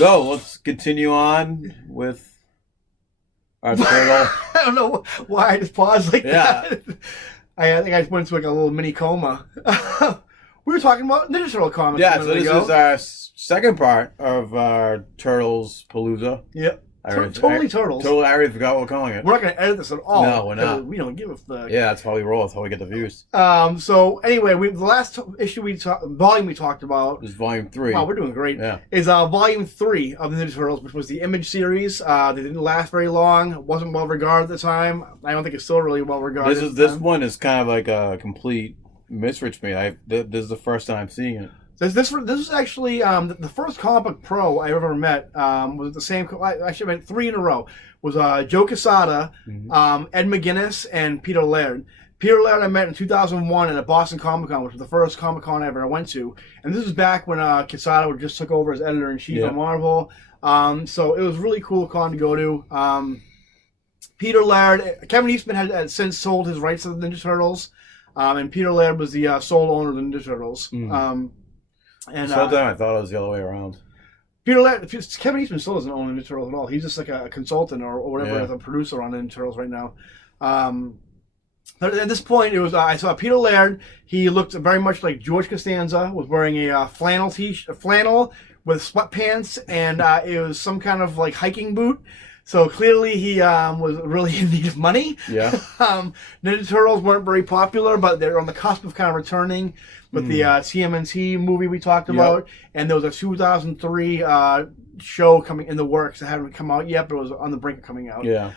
So let's continue on with our turtle. I don't know why I just paused like Yeah. that. I think I just went into like a little mini coma. We were talking about Ninja Turtle comics a Yeah, so minute this ago. is our second part of our Turtles Palooza. Yep. Turtles. Turtles. Totally, I already forgot what we're calling it. We're not going to edit this at all. No, we're not. We don't give a fuck. Yeah, that's how we roll. That's how we get the views. So anyway, the last volume we talked about. This is volume 3. Wow, we're doing great. Yeah. Is volume 3 of the Ninja Turtles, which was the Image series. They didn't last very long. It wasn't well regarded at the time. I don't think it's still really well regarded. This one is kind of like a complete mystery to me. This is the first time I'm seeing it. This was actually the first comic book pro I ever met. Was the same. Actually, I meant 3 in a row. Was Joe Quesada, Ed McGuinness, and Peter Laird. Peter Laird I met in 2001 at a Boston Comic Con, which was the first Comic Con I ever went to. And this was back when Quesada just took over as editor in chief of Marvel. So it was a really cool con to go to. Peter Laird, Kevin Eastman had since sold his rights to the Ninja Turtles, and Peter Laird was the sole owner of the Ninja Turtles. And so then I thought it was the other way around. Peter Laird, Kevin Eastman still doesn't own Ninja Turtles at all. He's just like a consultant or whatever, as a producer on Ninja Turtles right now. But at this point, it was I saw Peter Laird. He looked very much like George Costanza. Was wearing a flannel with sweatpants, and it was some kind of like hiking boot. So clearly he was really in need of money. Yeah. Ninja Turtles weren't very popular, but they're on the cusp of kind of returning with the TMNT movie we talked about. And there was a 2003 show coming in the works that hadn't come out yet, but it was on the brink of coming out. Yeah.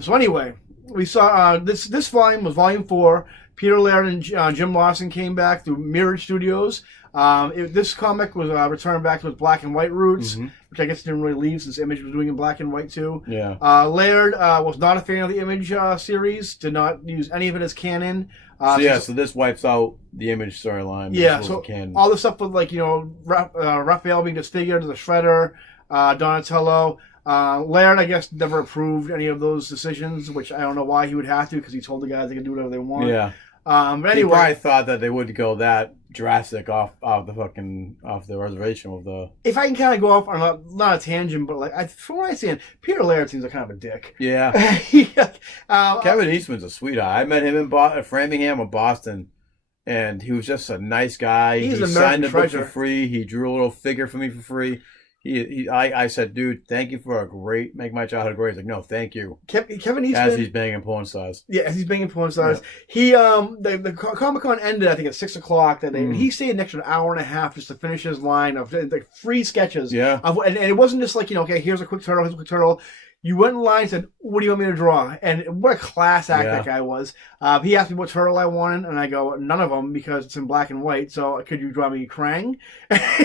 So anyway, we saw this volume was volume 4. Peter Laird and Jim Lawson came back through Mirage Studios. This comic was returned back to its black and white roots, which I guess didn't really leave since Image was doing in black and white too. Yeah. Laird was not a fan of the Image series, did not use any of it as canon. So this wipes out the Image storyline. Yeah, so all the stuff with like, Raphael being disfigured, the Shredder, Donatello. Laird, I guess, never approved any of those decisions, which I don't know why he would have to, because he told the guys they could do whatever they want. Yeah. But anyway, he probably thought that they would go that drastic off the reservation with the. If I can kind of go off on not a tangent, but like from what I see, Peter Laird seems like kind of a dick. Yeah. Kevin Eastman's a sweetheart. I met him in Framingham or Boston, and he was just a nice guy. He's he an signed American the book treasure. for free. He drew a little figure for me for free. I said, dude, thank you for Make My Childhood Great. He's like, no, thank you. Kevin Eastman, as he's banging porn stars. Yeah, as he's banging porn stars. Yeah. The Comic Con ended, I think, at 6:00 that day. And he stayed an extra hour and a half just to finish his line of like free sketches. Yeah. And it wasn't just like, okay, here's a quick turtle, here's a quick turtle. You went in line and said, what do you want me to draw? And what a class act that guy was. He asked me what turtle I wanted, and I go, none of them, because it's in black and white. So could you draw me Krang?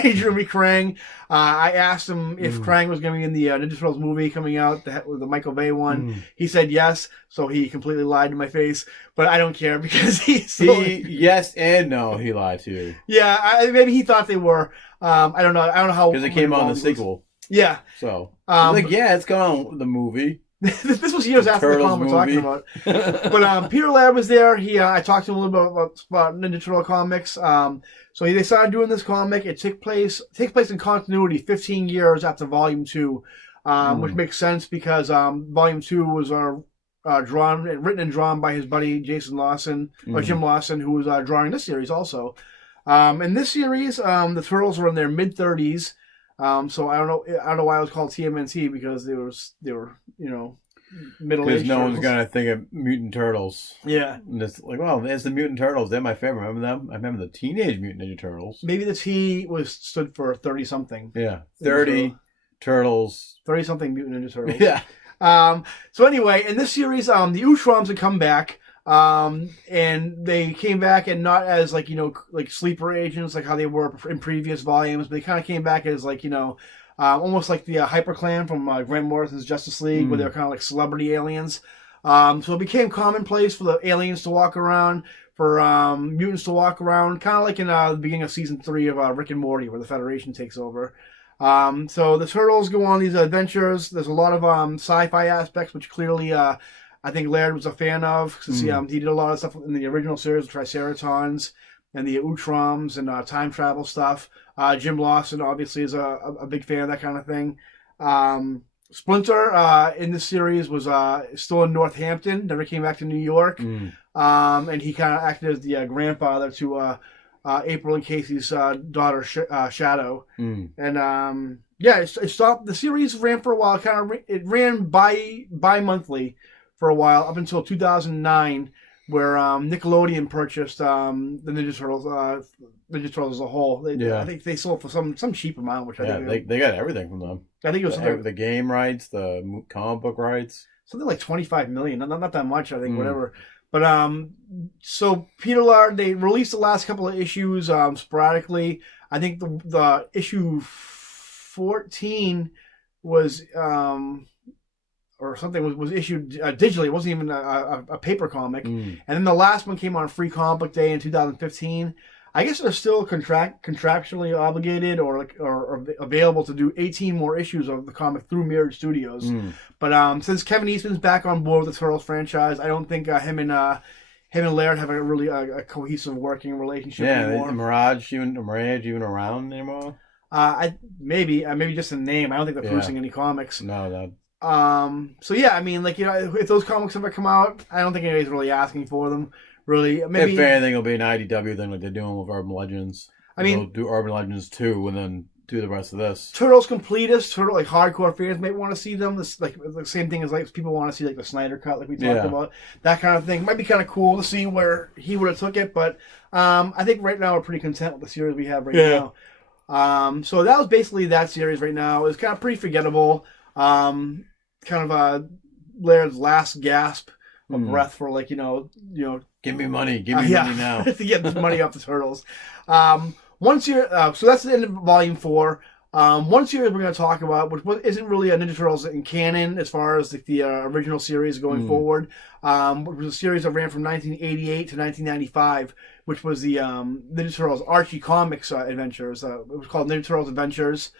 He drew me Krang. I asked him if Krang was going to be in the Ninja Turtles movie coming out, the Michael Bay one. He said yes, so he completely lied to my face. But I don't care, because yes and no, he lied to you. Yeah, maybe he thought they were. I don't know how. Because it came out in the sequel. Yeah. So, it's going on with the movie. This was years after the comic we're talking about. But Peter Laird was there. I talked to him a little bit about Ninja Turtle comics. So they started doing this comic. It takes place in continuity 15 years after Volume 2, which makes sense because Volume 2 was written and drawn by his buddy Jason Lawson, or Jim Lawson, who was drawing this series also. In this series, the Turtles were in their mid-30s. So I don't know why it was called TMNT, because they were middle-aged. Because no one's gonna think of Mutant Turtles. Yeah, and it's like, well, there's the Mutant Turtles. They're my favorite. Remember them? I remember the Teenage Mutant Ninja Turtles. Maybe the T stood for 30-something. Yeah, 30 Turtles. 30-something Mutant Ninja Turtles. Yeah. So anyway, in this series, the Ushrams had come back. And they came back, and not as like sleeper agents like how they were in previous volumes, but they kind of came back as almost like the Hyper Clan from Grant Morrison's Justice League, where they're kind of like celebrity aliens. So it became commonplace for the aliens to walk around, for mutants to walk around, kind of like in the beginning of season 3 of Rick and Morty, where the Federation takes over. So the Turtles go on these adventures. There's a lot of sci-fi aspects, which clearly I think Laird was a fan of, since he did a lot of stuff in the original series with Triceratons. and the Utroms and time travel stuff. Jim Lawson obviously is a big fan of that kind of thing. Splinter in this series was still in Northampton, never came back to New York, and he kind of acted as the grandfather to April and Casey's daughter Shadow, and it stopped. The series ran for a while. It ran bi-monthly for a while up until 2009, where Nickelodeon purchased the Ninja Turtles as a whole. I think they sold for some cheap amount, which I think they got everything from them. I think it was the game rights, the comic book rights, something like $25 million. Not that much, I think. Whatever. But so Peter Laird, they released the last couple of issues sporadically. I think the issue 14 was or something was issued digitally. It wasn't even a paper comic. And then the last one came on Free Comic Book Day in 2015. I guess they're still contractually obligated or available to do 18 more issues of the comic through Mirrored Studios. But since Kevin Eastman's back on board with the Turtles franchise, I don't think him and Laird have a cohesive working relationship anymore. Mirage even around anymore? Maybe just a name. I don't think they're producing any comics. No. So yeah, I mean, if those comics ever come out, I don't think anybody's really asking for them. Really, maybe if anything, it'll be an IDW thing like they're doing with Urban Legends. I mean, they'll do Urban Legends 2 and then do the rest of this. Turtles completists, hardcore fans may want to see them. This the same thing as people want to see the Snyder cut, like we talked about, that kind of thing. Might be kind of cool to see where he would have took it, but I think right now we're pretty content with the series we have right now. So that was basically that series right now. It's kind of pretty forgettable. Kind of Laird's last gasp of breath for give me money now to get this money off the Turtles. Once you're so that's the end of Volume 4. One series we're going to talk about, which isn't really a Ninja Turtles in canon as far as the original series going forward, which was a series that ran from 1988 to 1995, which was the Ninja Turtles Archie Comics adventures. It was called Ninja Turtles Adventures.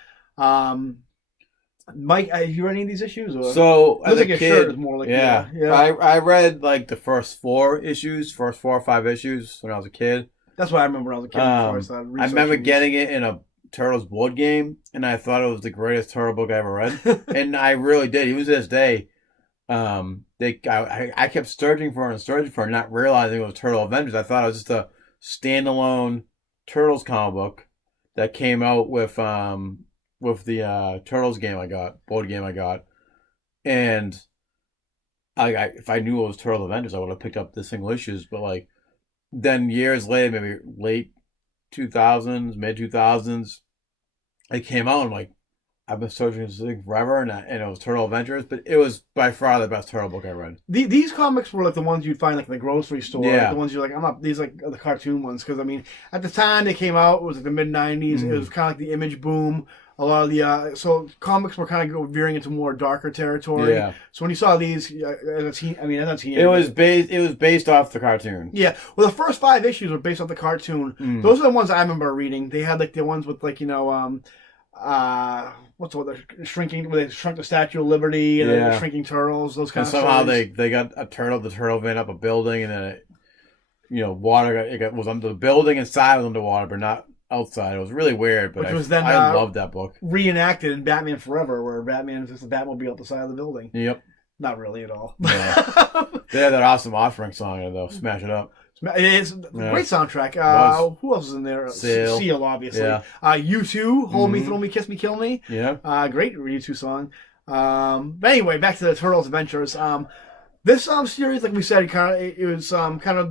Mike, have you read any of these issues? Or? So as a kid, more like I read like the first 4 or 5 issues when I was a kid. That's what I remember when I was a kid. I remember getting it in a Turtles board game, and I thought it was the greatest Turtle book I ever read, and I really did. Even to this day, I kept searching for it, not realizing it was Turtle Adventures. I thought it was just a standalone Turtles comic book that came out with the Turtles board game I got, and if I knew it was Turtle Adventures, I would have picked up the single issues. But then years later, maybe late 2000s, mid 2000s, it came out. And I've been searching this thing forever, and it was Turtle Adventures, but it was by far the best Turtle book I read. These comics were the ones you'd find in the grocery store. The ones you're I'm not. These are the cartoon ones, because I mean, at the time they came out, it was the mid 90s. It was kind of the Image boom. A lot of the so comics were kind of veering into more darker territory. Yeah. So when you saw these as a teenager, it was based off the cartoon. Yeah. Well, the first 5 issues were based off the cartoon. Those are the ones I remember reading. They had the ones with what's the shrinking, where they shrunk the Statue of Liberty and the shrinking turtles. Those kind of somehow stories. They got the turtle van up a building, and then water was under the building, inside was underwater, but not outside. It was really weird, but I loved that book. Reenacted in Batman Forever, where Batman is just a Batmobile up the side of the building. Yep. Not really at all. Yeah. They had that awesome Offspring song in it, though. Smash It Up. It's a great soundtrack. Who else is in there? Seal, obviously. Yeah. U2, Hold Me, Throw Me, Kiss Me, Kill Me. Yeah. Great U2 song. But anyway, back to the Turtles Adventures. This series, like we said, it was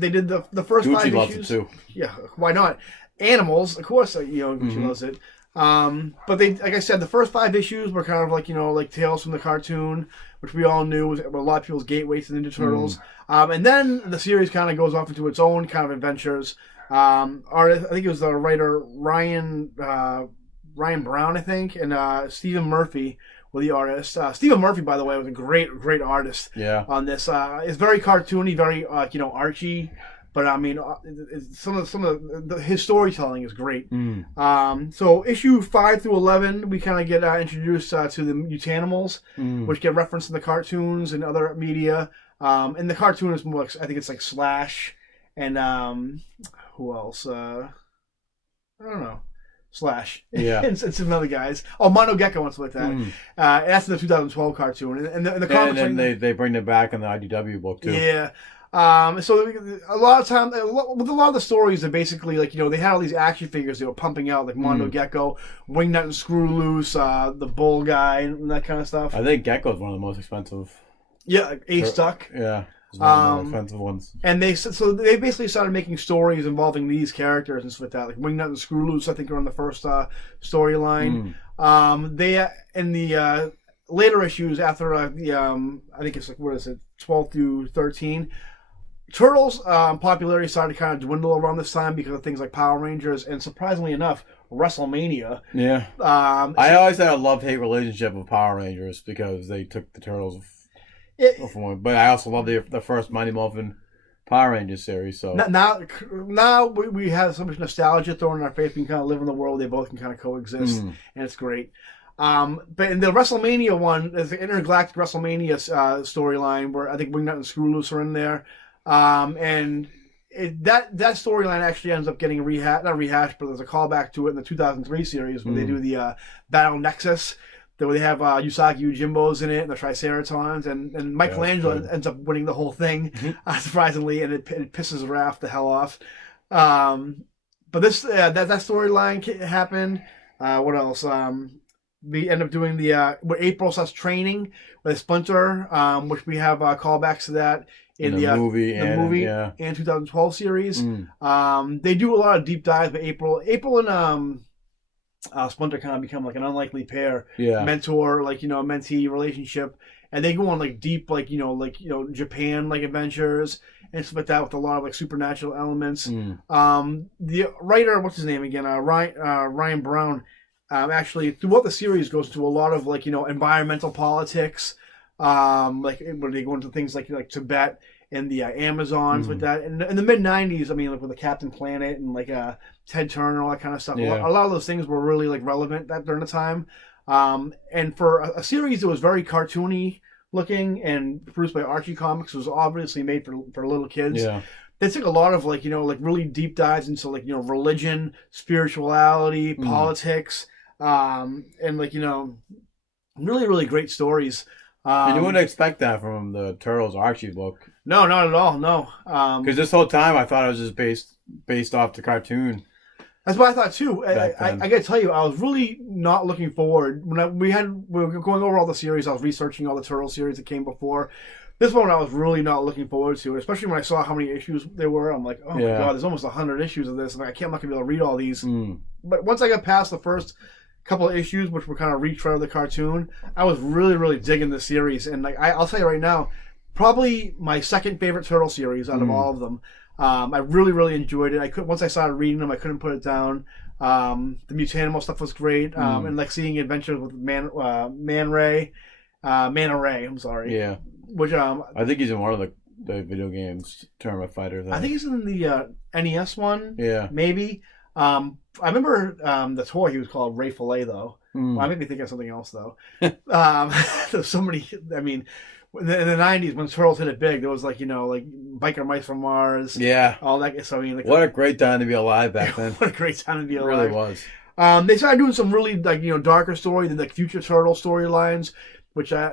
they did the first Gucci 5 issues. loves it too. Yeah, why not? Animals, of course, Gucci loves it. But they, like I said, the first 5 issues were kind of like Tales from the Cartoon, which we all knew was a lot of people's gateway to Ninja Turtles. And then the series kind of goes off into its own kind of adventures. I think it was the writer Ryan Brown, I think, and Stephen Murphy were the artists. Stephen Murphy, by the way, was a great artist on this. It's very cartoony, very Archie. But I mean, some of his storytelling is great. So issue 5 through 11, we kind of get introduced to the Mutanimals, which get referenced in the cartoons and other media. And the cartoon is more, I think it's Slash, and Who else? I don't know. Slash. Yeah. and some other guys. Oh, Mono Gecko and stuff like that. That's in the 2012 cartoon. And the comics. And then they bring them back in the IDW book, too. Yeah. So a lot of time, with a lot of the stories, they're basically like, they had all these action figures they were pumping out, like Mondo Gecko, Wingnut and Screw Loose, the Bull Guy, and that kind of stuff. I think Gecko's one of the most expensive. Yeah, Ace Duck. Yeah. One of the more expensive ones. And they basically started making stories involving these characters and stuff like that. Like Wingnut and Screw Loose, I think, are on the first storyline. They in the later issues after I think it's like, what is it, 12 through 13. Turtles' popularity started to kind of dwindle around this time because of things like Power Rangers and, surprisingly enough, WrestleMania. Yeah. I always had a love-hate relationship with Power Rangers because they took the Turtles. But I also love the first Mighty Morphin Power Rangers series. So now we have so much nostalgia thrown in our face. We can kind of live in the world. They both can kind of coexist, and it's great. But in the WrestleMania one, there's the Intergalactic WrestleMania storyline where I think Wingnut and Screw Loose are in there. And that storyline actually ends up getting not rehashed, but there's a callback to it in the 2003 series when they do the Battle Nexus. Where they have Usagi Yojimbo's in it and the Triceratons, and Michelangelo ends up winning the whole thing, surprisingly, and it pisses Raph the hell off. But this that storyline happened. What else? We end up doing where April starts training with Splinter, which we have callbacks to that in the movie and 2012 series. They do a lot of deep dives, but April and Splinter kind of become like an unlikely pair, mentor, mentee relationship, and they go on like deep, Japan adventures and stuff like that with a lot of supernatural elements. The writer, what's his name again? Ryan Brown. Actually, throughout the series, goes into a lot of environmental politics, when they go into things like Tibet and the Amazons, like that. In the mid '90s, I mean, with the Captain Planet and Ted Turner, all that kind of stuff. A lot of those things were really relevant during the time. And for a series that was very cartoony looking and produced by Archie Comics, was obviously made for little kids. Yeah. They took a lot of really deep dives into religion, spirituality, politics, and really, really great stories. And you wouldn't expect that from the Turtles Archie book. No, not at all. No, because this whole time I thought it was just based off the cartoon. That's what I thought too. I got to tell you, I was really not looking forward when we were going over all the series. I was researching all the Turtle series that came before. This one I was really not looking forward to, especially when I saw how many issues there were. I'm like, oh my god, there's almost 100 issues of this. I'm not gonna be able to read all these. But once I got past the first couple of issues, which were kind of retread of the cartoon, I was really, really digging the series. And I'll tell you right now, probably my second favorite Turtle series out of all of them. I really, really enjoyed it. Once I started reading them, I couldn't put it down. The Mutanimal stuff was great, and seeing adventures with Manta Ray. I'm sorry. Yeah. Which I think he's in one of the video games, Tournament Fighter thing. I think he's in the NES one. Yeah. Maybe. I remember the toy he was called Ray Fillet though. Well, I made me think of something else though. There's so many. I mean, in the 90s when Turtles hit it big, there was Biker Mice from Mars. Yeah. All that. So I mean, what a great time to be alive back then. What a great time to be alive. It really was. They started doing some really darker stories than Future Turtle storylines, which had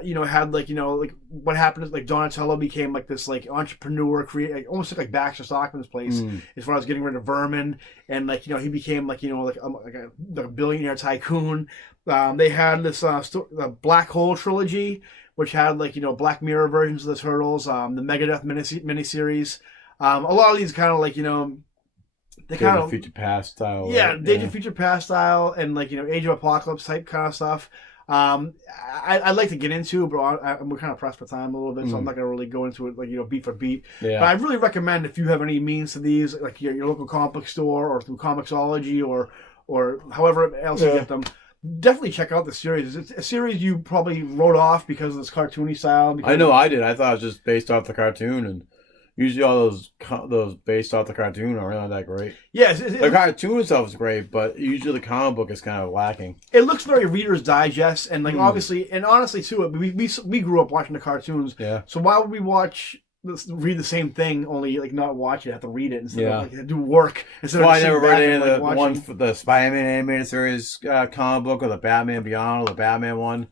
what happened is Donatello became this entrepreneur, almost like Baxter Stockman's place as far as getting rid of vermin, and he became a billionaire tycoon. They had this the Black Hole trilogy, which had Black Mirror versions of the Turtles, the Megadeth miniseries. A lot of these kind of they kind of Future Past style. Yeah, Days of Future Past style, and Age of Apocalypse type kind of stuff. I'd like to get into, but we're kind of pressed for time a little bit, so I'm not going to really go into it beat for beat. Yeah. But I really recommend, if you have any means to these, your local comic book store or through Comixology or however else you get them, definitely check out the series. It's a series you probably wrote off because of this cartoony style. I know I did. I thought it was just based off the cartoon, and usually all those based off the cartoon are really not that great. Yes, the cartoon itself is great, but usually the comic book is kind of lacking. It looks very Reader's Digest, and obviously, and honestly too, we grew up watching the cartoons. Yeah. So why would we watch read the same thing, only like not watch it, have to read it instead of like do work instead of I never read any of the one for the Spider-Man animated series comic book or the Batman Beyond or the Batman one.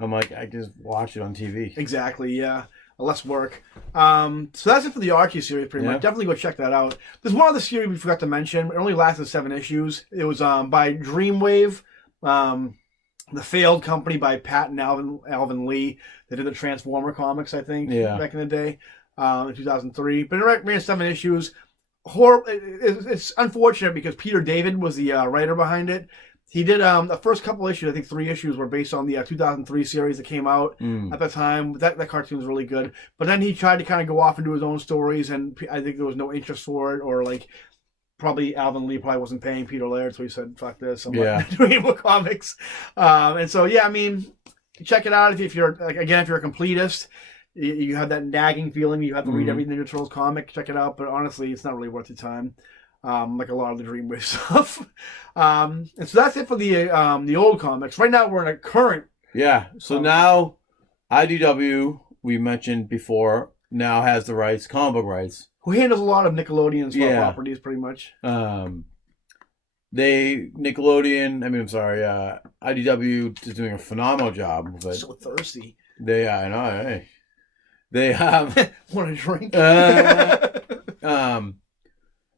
I'm like, I just watch it on TV. Exactly, yeah. Less work. So that's it for the Archie series, pretty much. Definitely go check that out. There's one other series we forgot to mention. It only lasted 7 issues. It was by Dreamwave, the failed company by Pat and Alvin Lee. They did the Transformer comics, I think, back in the day, in 2003. But it ran 7 issues. It's unfortunate because Peter David was the writer behind it. He did the first couple issues, I think 3 issues were based on the 2003 series that came out at the time. That cartoon was really good. But then he tried to kind of go off and do his own stories, and I think there was no interest for it, or like probably Alvin Lee probably wasn't paying Peter Laird, so he said, fuck this, I'm not doing any more comics. And so, I mean, check it out if you're, like, again, if you're a completist, you have that nagging feeling, you have to read every Ninja Turtles comic, check it out. But honestly, it's not really worth your time. Like a lot of the Dreamwave stuff. And so that's it for the old comics. Right now we're in a current. Yeah. So now IDW, we mentioned before, now has the rights, comic book rights. Who handles a lot of Nickelodeon's properties, pretty much. IDW is doing a phenomenal job with it. So thirsty. I know. Hey. They want a drink.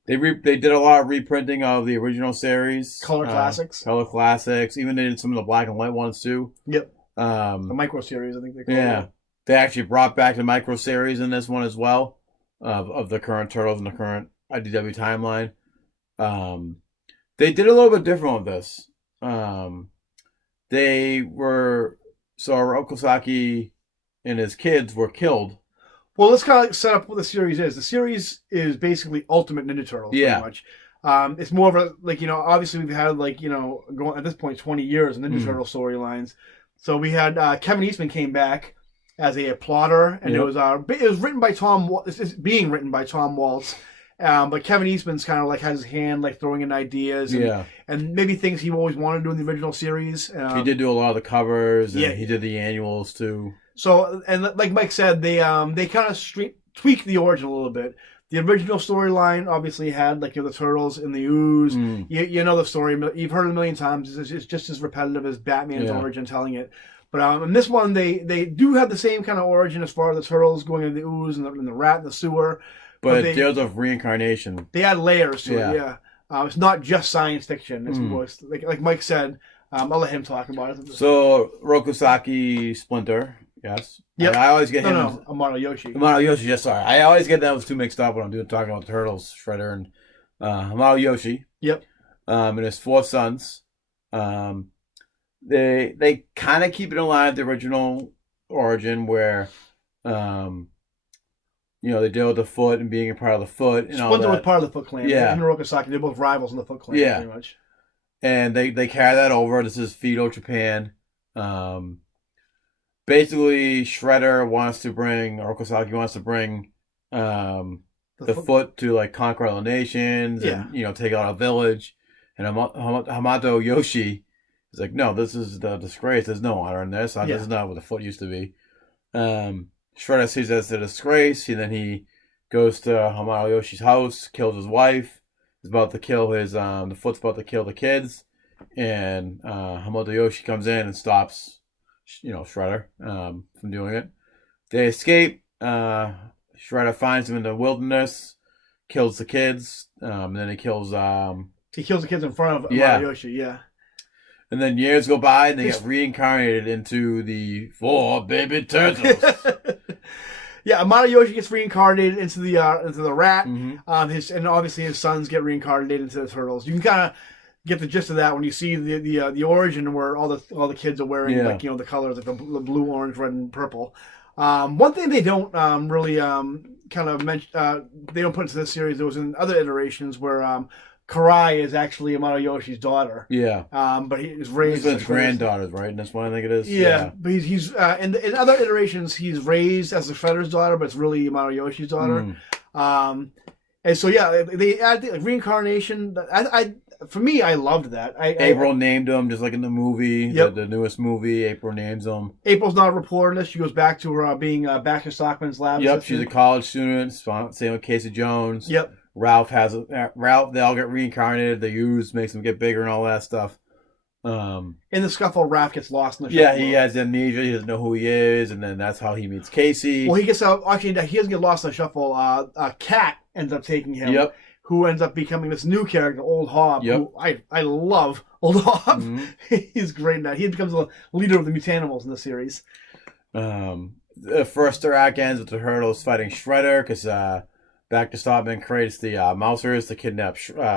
They did a lot of reprinting of the original series. Color classics. Even they did some of the black and white ones too. Yep. The micro series, I think they call it. Yeah. They actually brought back the micro series in this one as well, of the current Turtles and the current IDW timeline. They did a little bit different with this. Okazaki and his kids were killed. Well, let's kind of set up what the series is. The series is basically Ultimate Ninja Turtles, pretty much. It's more of a, like, obviously we've had, like, going at this point 20 years of Ninja Turtle storylines. So we had Kevin Eastman came back as a plotter, and it was written by it's being written by Tom Waltz. But Kevin Eastman's kind of like has his hand like throwing in ideas and maybe things he always wanted to do in the original series. He did do a lot of the covers, and he did the annuals too. So, and like Mike said, they kind of tweaked the origin a little bit. The original storyline obviously had like the Turtles in the ooze. You know the story. You've heard it a million times. It's just as repetitive as Batman's origin telling it. But in this one, they do have the same kind of origin as far as the Turtles going into the ooze and the rat in the sewer. But it deals with reincarnation. They add layers to it, it's not just science fiction. It's more, like Mike said, I'll let him talk about it. So, Rokusaki Splinter, yes. Yep. I always get him. No, Amano Yoshi. Amano Yoshi, yes, sorry. I always get those two mixed up when I'm talking about Turtles, Shredder, and Amano Yoshi. Yep. And his 4 sons. They kind of keep it in line with the original origin where... they deal with the Foot and being a part of the Foot and all that. Splinter was part of the Foot Clan. Yeah. And Rokusaki, they're both rivals in the Foot Clan, pretty much. And they carry that over. This is Feudal Japan. Basically, Shredder Rokusaki wants to bring the Foot to like conquer other nations and take out a village. And Hamato Yoshi is like, no, this is the disgrace. There's no honor in this. This is not what the Foot used to be. Shredder sees that as a disgrace. He goes to Hamato Yoshi's house, kills his wife. He's about to kill the Foot's about to kill the kids. And Hamato Yoshi comes in and stops, Shredder from doing it. They escape. Shredder finds them in the wilderness, kills the kids, and then he kills... he kills the kids in front of Hamato Yoshi, And then years go by, and they get reincarnated into the 4 baby turtles. Amano Yoshi gets reincarnated into the rat. And obviously his sons get reincarnated into the turtles. You can kind of get the gist of that when you see the origin where all the kids are wearing the colors like the blue, orange, red, and purple. One thing they don't really kind of mention, they don't put into this series. There was in other iterations where. Karai is actually Amano Yoshi's daughter. Yeah. But he's raised as his granddaughters, right? And that's one I think it is. Yeah. But he's in other iterations he's raised as the Shredder's daughter, but it's really Amano Yoshi's daughter. And so they add the reincarnation. for me, I loved that. April named him, just like in the movie, Yep. the newest movie. April names him. April's not a reporter in this. She goes back to her being Baxter Stockman's lab Yep, assistant. she's a college student. Same with Casey Jones. Yep. Ralph. They all get reincarnated. They makes them get bigger and all that stuff. In the scuffle, Ralph gets lost in the Yeah, shuffle. he has amnesia. He doesn't know who he is, and then that's how he meets Casey. Well, he gets out. Actually, he doesn't get lost in the shuffle. Cat ends up taking him. Yep. Who ends up becoming this new character, Old Hob. Yep. Who I love Old Hob. Mm-hmm. He's great in that. He becomes the leader of the Mutanimals in the series. The first act ends with the Turtles fighting Shredder because Baxter Stockman creates the Mousers to kidnap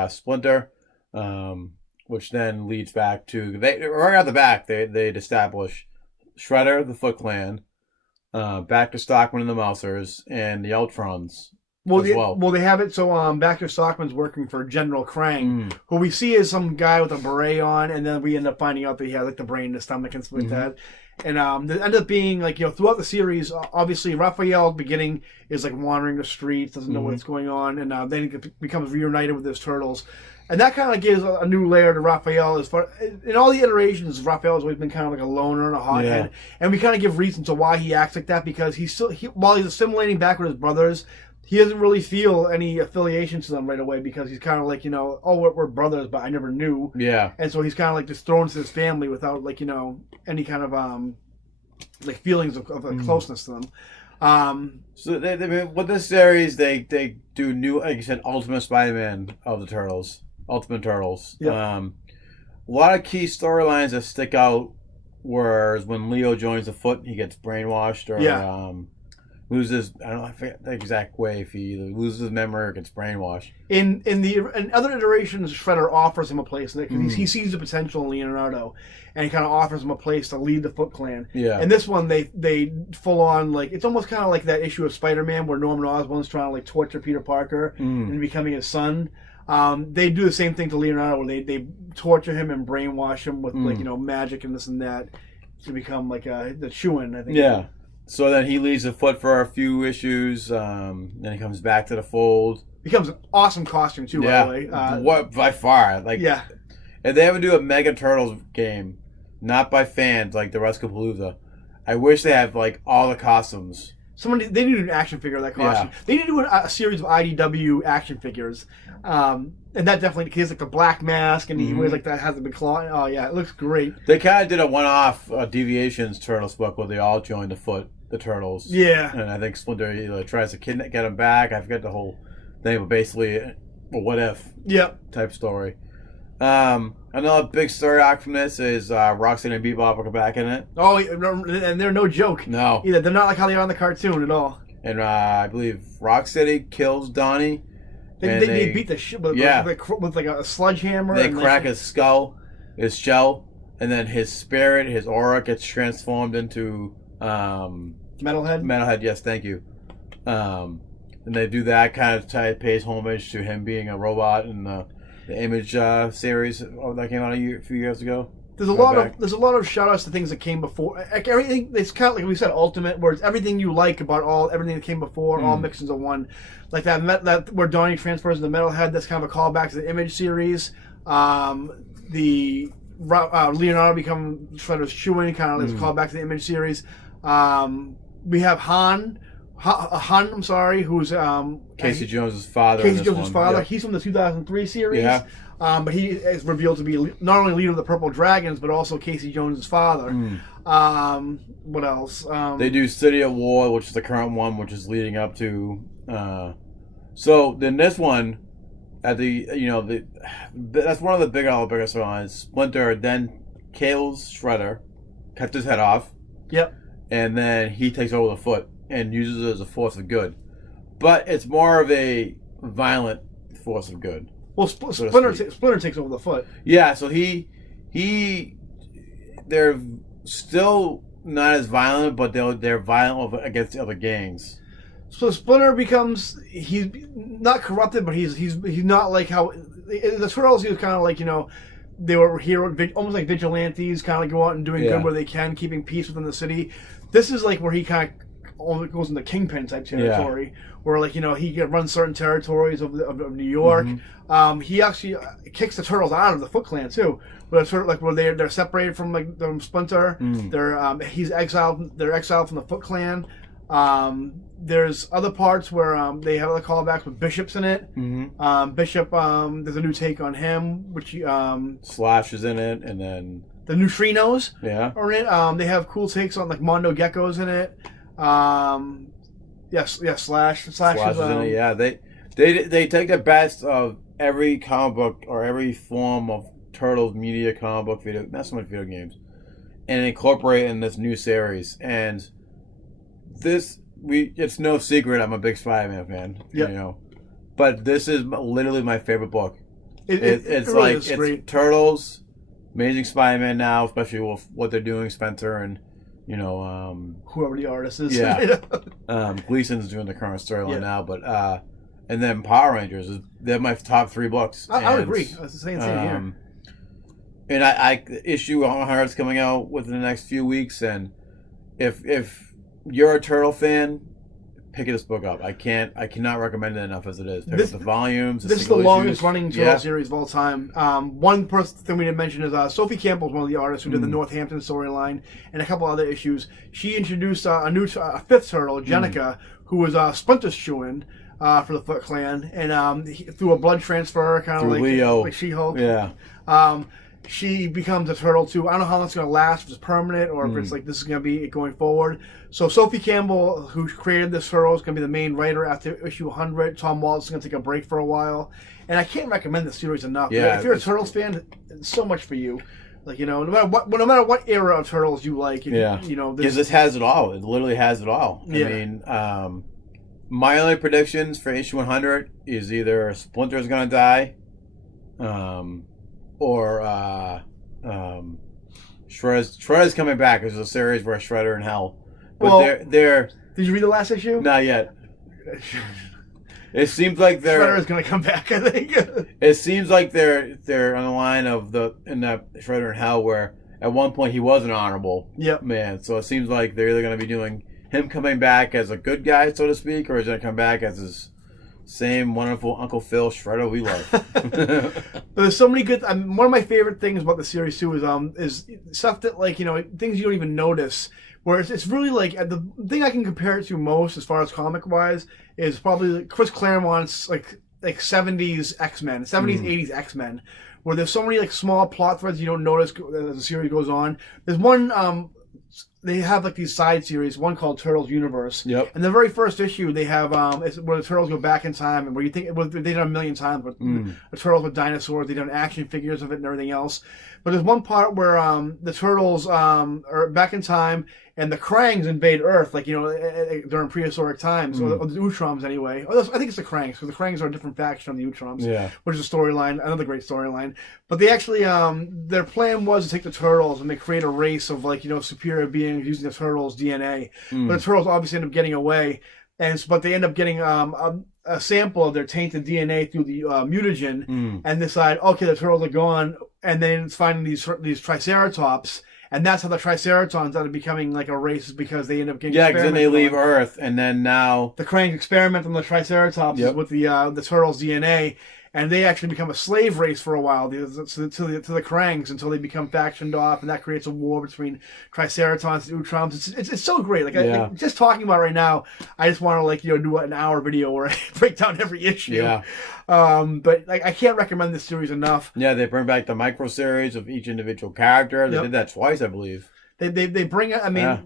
Splinter. Which then leads back to right out the back they'd establish Shredder, the Foot Clan, Baxter Stockman and the Mousers, and the Ultrons. Well, they have it so Baxter Stockman's working for General Krang, who we see as some guy with a beret on, and then we end up finding out that he had like the brain in his stomach and stuff like that. And it ended up being like, throughout the series, obviously Raphael at the beginning is like wandering the streets, doesn't know what's going on, and then he becomes reunited with his turtles. And that kind of gives a new layer to Raphael. In all the iterations, Raphael has always been kind of like a loner and a hothead. Yeah. And we kind of give reason to why he acts like that, because while he's assimilating back with his brothers, he doesn't really feel any affiliation to them right away, because he's kind of like, we're brothers, but I never knew. Yeah. And so he's kind of like just thrown into his family without like, any kind of like feelings of closeness to them. So with this series, they do new, like you said, Ultimate Spider-Man of the Turtles. Ultimate Turtles. Yep. A lot of key storylines that stick out were when Leo joins the Foot, he gets brainwashed or loses. I forget the exact way, if he either loses his memory or gets brainwashed. In other iterations, Shredder offers him a place because he sees the potential in Leonardo, and he kind of offers him a place to lead the Foot Clan. Yeah. And this one, they full on, like, it's almost kind of like that issue of Spider-Man where Norman Osborn's trying to like torture Peter Parker and becoming his son. They do the same thing to Leonardo, where they torture him and brainwash him with like magic and this and that to become like the Chewin, I think. Yeah. So then he leaves the Foot for a few issues. Then he comes back to the fold. Becomes an awesome costume too, by the way. What by far? Like, yeah. If they ever do a Mega Turtles game, not by fans like the Ruskapalooza, I wish they had like all the costumes. They need to do an action figure of that costume. Yeah. They need to do a series of IDW action figures. And that definitely, he has like the black mask and he wears like that, has the big claw. Oh yeah, it looks great. They kind of did a one-off Deviations Turtles book where they all joined the Turtles. Yeah. And I think Splinter tries to get him back. I forget the whole thing, but basically, what if? Yep. Type story. Another big story arc from this is Rocksteady and Bebop will come back in it. Oh, and they're no joke. No. Either. They're not like how they are in the cartoon at all. And I believe Rocksteady kills Donnie. They beat the shit with like a sledgehammer. They crack his skull, his shell, and then his spirit, his aura gets transformed into Metalhead. Metalhead, yes, thank you. And they do that, kind of pays homage to him being a robot in the Image series that came out a few years ago. There's a lot of shout outs to things that came before. Like everything, it's kind of like we said, Ultimate, where it's everything you like about everything that came before, all mixed into one. Like that where Donnie transfers into Metalhead. That's kind of a callback to the Image series. The Leonardo become Shredder's Chewin, kind of like a callback to the Image series. We have Han. I'm sorry, who's Casey Jones' father. Casey Jones' father. Yep. He's from the 2003 series. Yeah. But he is revealed to be not only leader of the Purple Dragons, but also Casey Jones' father. What else? They do City of War, which is the current one, which is leading up to. So then this one, at that's one of the bigger storylines. Splinter then kills Shredder, cuts his head off. Yep. And then he takes over the Foot and uses it as a force of good, but it's more of a violent force of good. Well, Splinter takes over the Foot. Yeah, so they're still not as violent, but they're violent against the other gangs. So Splinter he's not corrupted, but he's not like how the Turtles. He was kind of like they were almost like vigilantes, kind of go out and doing good where they can, keeping peace within the city. This is like where he kind of only goes into Kingpin type territory, where like he runs certain territories of New York. He actually kicks the Turtles out of the Foot Clan too. Where they're separated from like the Splinter. He's exiled. They're exiled from the Foot Clan. There's other parts where they have other callbacks with Bishop's in it. Bishop, there's a new take on him, which Slash is in it, and then the neutrinos are in it. They have cool takes on like Mondo Gecko's in it. Slash is in it. Yeah, they take the best of every comic book or every form of Turtles media, comic book, video, not so much video games, and incorporate it in this new series. And it's no secret I'm a big Spider-Man fan. But this is literally my favorite book. It's really like great. Turtles, Amazing Spider-Man now, especially with what they're doing, Spencer and whoever the artist is. Gleason's doing the current storyline now, but and then Power Rangers, they're my top 3 books. I would agree. I was saying here. And I issue 100 is coming out within the next few weeks, and if you're a Turtle fan, pick this book up. I cannot recommend it enough as it is. Pick up the volumes. This is the longest running Turtle series of all time. One thing we didn't mention is Sophie Campbell is one of the artists who did the Northampton storyline and a couple other issues. She introduced a fifth Turtle, Jenica, who was Splinter's shoo-in for the Foot Clan, and through a blood transfer, kind of like Leo. Like She-Hulk. Yeah. She becomes a turtle too. I don't know how long it's going to last, if it's permanent or if it's like this is going to be it going forward. So Sophie Campbell, who created this turtle, is going to be the main writer after issue 100. Tom Waltz is going to take a break for a while. And I can't recommend this series enough. Yeah, if you're a Turtles fan, it's so much for you. Like, no matter what era of Turtles you like. Because this has it all. It literally has it all. I mean, my only predictions for issue 100 is either Splinter's going to die, or Shredder's coming back. There's a series where Shredder and Hell. But they're did you read the last issue? Not yet. It seems like Shredder's going to come back, I think. It seems like they're on the line of in that Shredder and Hell where at one point he was an honorable man. So it seems like they're either going to be doing him coming back as a good guy, so to speak, or is going to come back as his same wonderful Uncle Phil Shredder we love. But there's so many good. One of my favorite things about the series too is stuff that things you don't even notice. Where it's really like the thing I can compare it to most as far as comic wise is probably Chris Claremont's like 70s X-Men, 70s 80s X-Men, where there's so many like small plot threads you don't notice as the series goes on. There's one. They have like these side series, one called Turtles Universe. Yep. And the very first issue they have it's where the Turtles go back in time, and where you think they've done a million times, but the Turtles with dinosaurs, they've done action figures of it and everything else. But there's one part where the Turtles are back in time, and the Krangs invade Earth, like during prehistoric times, or the Utroms anyway. I think it's the Krangs, because the Krangs are a different faction of the Utroms, which is a storyline, another great storyline. But they actually, their plan was to take the Turtles and they create a race of superior beings using the Turtles' DNA. But the Turtles obviously end up getting away, but they end up getting a sample of their tainted DNA through the mutagen, and decide, okay, the Turtles are gone, and then it's finding these Triceratops. And that's how the Triceratons ended up becoming like a race, because they end up getting because then they leave Earth, and then now the Krangs experiment on the Triceratops with the Turtles' DNA, and they actually become a slave race for a while to the Krangs until they become factioned off, and that creates a war between Triceratons and Utroms. It's so great. Like just talking about it right now, I just want to do an hour video where I break down every issue. Yeah. But I can't recommend this series enough. Yeah, they bring back the micro series of each individual character. They did that twice, I believe. They bring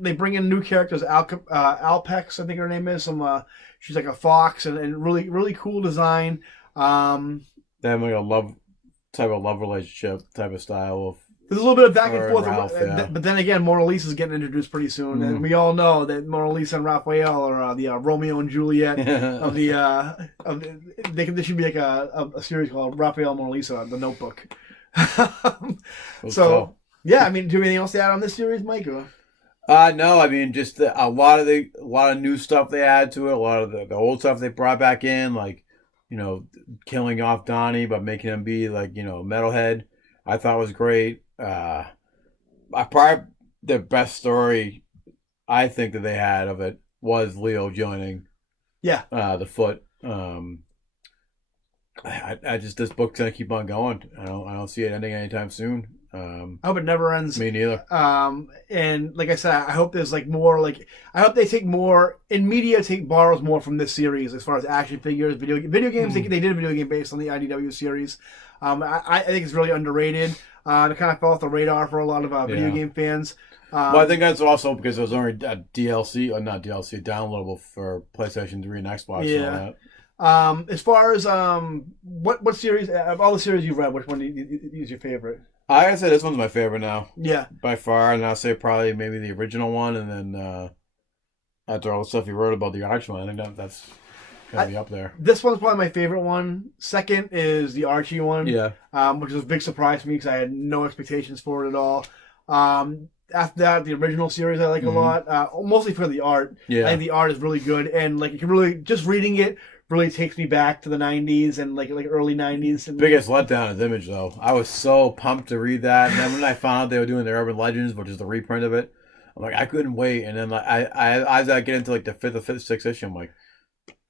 they bring in new characters. Alpex, I think her name is. She's like a fox, and really really cool design. They have like a love relationship type of style of. There's a little bit of back and forth, but then again, Mona Lisa's getting introduced pretty soon, and we all know that Mona Lisa and Raphael are the Romeo and Juliet of the. There should be like a series called Raphael and Mona Lisa, The Notebook. So yeah, do you have anything else to add on this series, Mike? Or? No, just a lot of new stuff they add to it, a lot of the old stuff they brought back in, like killing off Donnie but making him be like metalhead. I thought was great. Probably the best story I think that they had of it was Leo joining. Yeah. The Foot. I just this book's gonna keep on going. I don't see it ending anytime soon. I hope it never ends. Me neither. And like I said, I hope there's like more. Like I hope they take more in media. Borrows more from this series as far as action figures, video games. They did a video game based on the IDW series. I think it's really underrated. It kind of fell off the radar for a lot of video game fans. Well, I think that's also because it was only a DLC or not DLC downloadable for PlayStation 3 and Xbox. Yeah. And all that. As far as what series of all the series you've read, which one is your favorite? I gotta say this one's my favorite now. Yeah, by far, and I'll say probably maybe the original one, and then after all the stuff you wrote about the Arch one, I think that's gotta be up there. This one's probably my favorite one. Second is the Archie one. Yeah, which was a big surprise for me because I had no expectations for it at all. After that, the original series I like a lot, mostly for the art. Yeah, I think the art is really good, and like you can really just reading it really takes me back to the 90s and like early 90s. And biggest letdown is Image, though. I was so pumped to read that, and then when I found out they were doing the Urban Legends, which is the reprint of it, I'm like, I couldn't wait. And then like as I get into like the fifth or sixth issue, I'm like,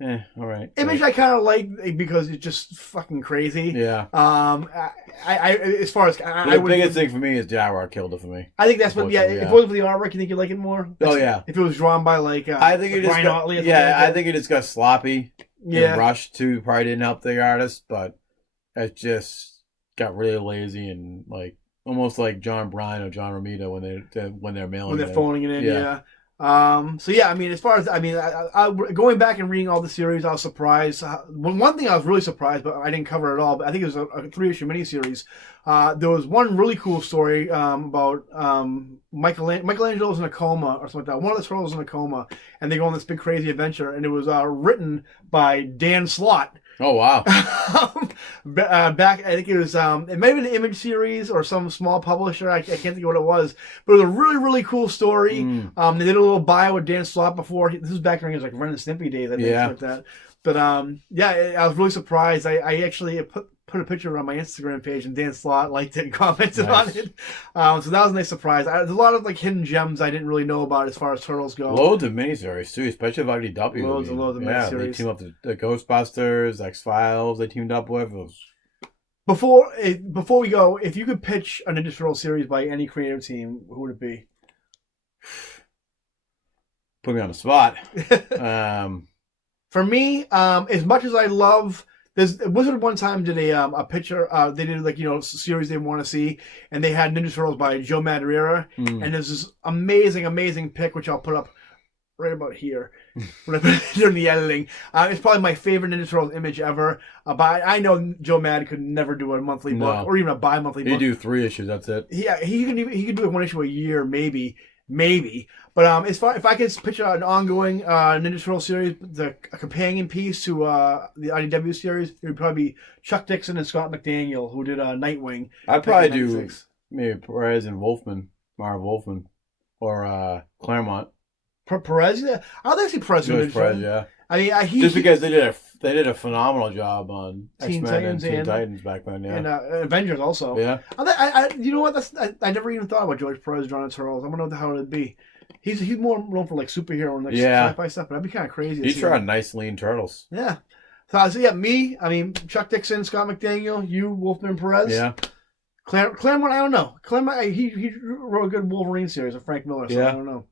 all right. Image I kind of like because it's just fucking crazy. Yeah. I as far as the biggest thing for me is Jaguar killed it for me. I think that's what. Yeah. If it wasn't for the artwork, you think you like it more? Yeah. If it was drawn by like I think it just got, I think it just got sloppy. Yeah. And rushed too probably didn't help the artist, but it just got really lazy and like almost like John Bryan or John Romita when they're mailing when they're phoning it in. Yeah. So yeah, I mean, as far as I going back and reading all the series, I was surprised. One thing I was really surprised, but I didn't cover it all. But I think it was a 3-issue miniseries. There was one really cool story about Michelangelo's in a coma or something like that. One of the turtles in a coma, and they go on this big crazy adventure. And it was written by Dan Slott. Oh wow! Back, I think it was it may have been an Image series or some small publisher. I can't think of what it was, but it was a really really cool story. They did a little bio with Dan Slott before. This was back during his like Ren and Stimpy days, I think, like that. But yeah, I was really surprised. I actually put a picture on my Instagram page, and Dan Slott liked it and commented on it. So that was a nice surprise. There's a lot of like hidden gems I didn't really know about as far as turtles go. Loads of miniseries too, especially of IDW. Loads of miniseries. They teamed up the Ghostbusters, X-Files. They teamed up with. Before we go, if you could pitch an Ninja Turtle series by any creative team, who would it be? Put me on the spot. For me, as much as I love. Wizard one time did a picture. They did like series they want to see, and they had Ninja Turtles by Joe Madureira, and there's this amazing pic which I'll put up right about here when I put it during the editing. It's probably my favorite Ninja Turtles image ever. But I know Joe Mad could never do a monthly book or even a bi-monthly book. He'd do 3 issues. That's it. Yeah, he could do 1 issue a year, maybe. But if I could picture an ongoing Ninja Turtle series, a companion piece to the IDW series, it would probably be Chuck Dixon and Scott McDaniel, who did Nightwing. I'd probably do maybe Perez and Marv Wolfman, or Claremont. Perez, yeah, I would actually Perez. Perez, yeah. I mean, just because they did a phenomenal job on Teen X-Men Titans and Teen Titans back then, yeah, and Avengers also. Yeah, you know what? I never even thought about George Perez drawing Turtles. I wonder how it'd be. He's more known for like superhero and like sci-fi stuff, but that'd be kind of crazy. He's trying nice lean turtles. Yeah. So yeah, me. I mean, Chuck Dixon, Scott McDaniel, you, Wolfman, Perez. Yeah. Claremont, I don't know. Claremont, he wrote a good Wolverine series with Frank Miller, so I don't know.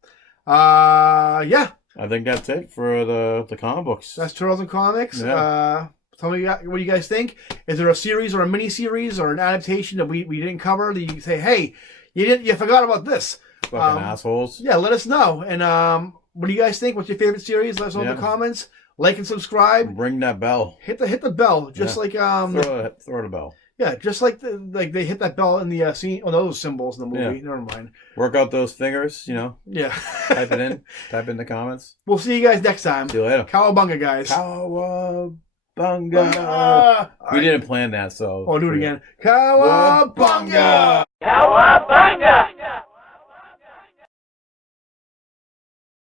Yeah. I think that's it for the comic books. That's Turtles and Comics. Yeah. Tell me what do you guys think? Is there a series or a mini series or an adaptation that we didn't cover that you say, hey, you forgot about this? Fucking assholes. Yeah, let us know. And what do you guys think? What's your favorite series? Let us know in the comments. Like and subscribe. Ring that bell. Hit the bell. Just like throw the bell. Yeah, just like they hit that bell in the scene. Oh, those symbols in the movie. Yeah. Never mind. Work out those fingers, Yeah. Type it in. Type in the comments. We'll see you guys next time. See you later. Cowabunga, guys. Cowabunga. We didn't plan that, so. I'll do it again. Cowabunga. Cowabunga.